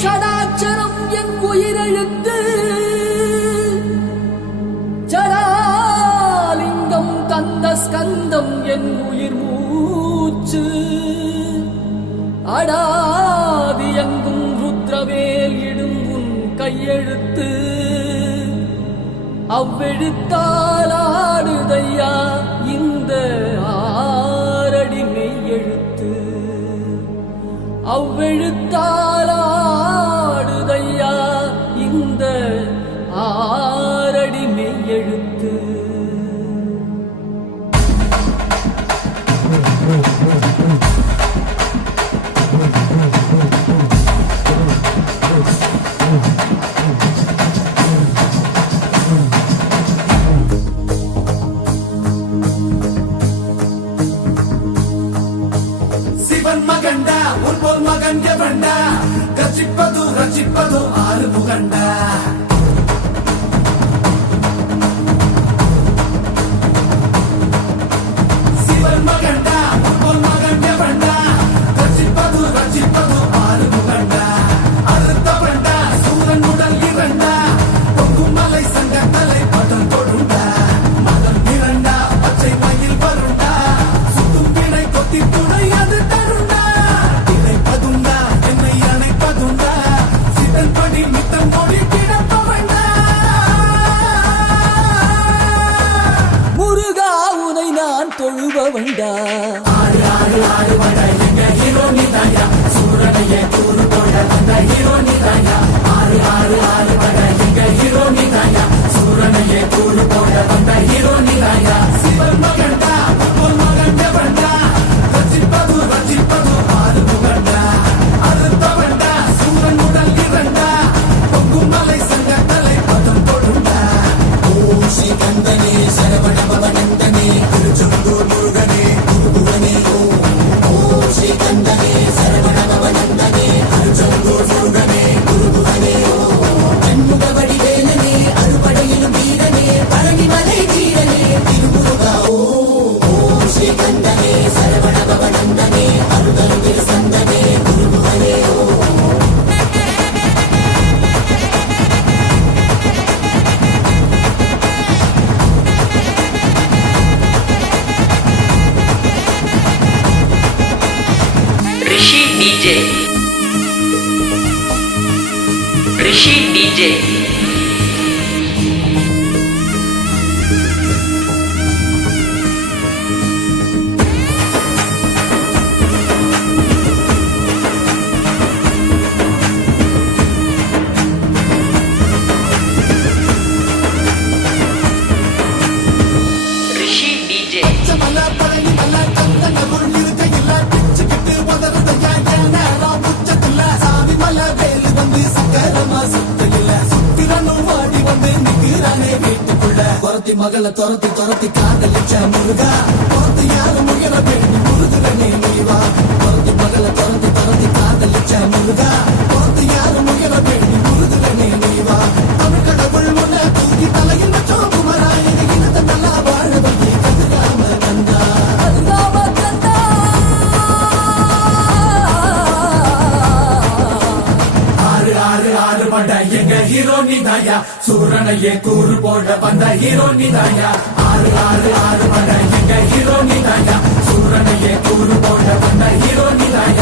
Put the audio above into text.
ஷடாட்சரம் என் உயிரெழுத்து ஜடாலிங்கம் கந்த ஸ்கந்தம் என் உயிர் மூச்சு அடாதி எங்கும் ருத்ரவேல் இடும் உன் கையெழுத்து அவ்வெழுத்தால் ஆடுதையா இந்த ஆரடி மெய்யெழுத்து அவ்வெழுத்தால் ஆடுதையா இந்த ஆரடி மெய்யெழுத்து மகண்ட உன் போல் மகன் எவண்ட கச்சிப்பது ரச்சிப்பது ஆறு முகண்ட சிவன் மகண்ட உன் போல் மகன் எவண்ட கச்சிப்பது ரச்சிப்பது ஆறு முகண்ட அறுத்தவண்ட சூரன் உடல் இரண்ட பொங்கும் மலை சங்க தலை பதம் கொடுண்ட மதம் இரண்ட பச்சை மயில் வருண்ட சுத்தும் பிணை கொத்தி துணை அது தொழுபவண்டா ஆறு ஆறு ஆறு வட எங்க ஹீரோ நீதாயா சூரனையே கூறு போட வந்த ஹீரோ நீதாயா ஆறு ஆறு ஆறு வட எங்க ஹீரோ நீதாயா சூரனையே கூறு போட வந்த ஹீரோ நீதாயா சிவன் மகண்டா உன் மகன் எவண்டா ரச்சிப்பது ரச்சிப்பது ஆறு முகண்டா அறுத்தவண்டா சூரன் உடல் இரண்டா பொங்கும் மலை சங்க தலை பதம் கொடுண்டா ஓ ஸ்ரீ கந்தனே சரவண பவனந்தனே திருச்செந்தூர் முருகனே குருகுவனே ஓ ஸ்ரீ கந்தனே சரவண பவனந்தனே திருச்செந்தூர் முருகனே குருகுவனே கண்முகவடி வேலனே அறுபடையிலும் வீரனே பழனிமலை வீரனே திருமுருகா ஓ ஸ்ரீ கந்தனே சரவண பவனந்தனே அருகருவில் சந்தனே குருகுவனே ரிஷி டிஜே மகளை துரத்தி துரத்தி காதலிச்ச முருகா துரத்தி யாரும் முயல வேண்டி முருகனே நீவா துரத்தி மகளை துரத்தி துரத்தி காதலிச்ச முருகா துரத்தி யாரும் முயல வேண்டி முருகனே நீவா தமிழ் கடவுள் முன்ன தூக்கி தலையில் வச்சோம் குமரா எங்க இனத்தை நல்லா வாழ வந்து கதிராம கந்தா ஆறு ஆறு ஆறு பண்ட எங்க ஹீரோ நீதாயா சூரனையே கூறு போட வந்த ஹீரோ நீதாயா ஆறு ஆறு ஆறு பண்ட எங்க ஹீரோ நீதாயா சூரனையே கூறு போட வந்த ஹீரோ நீதாயா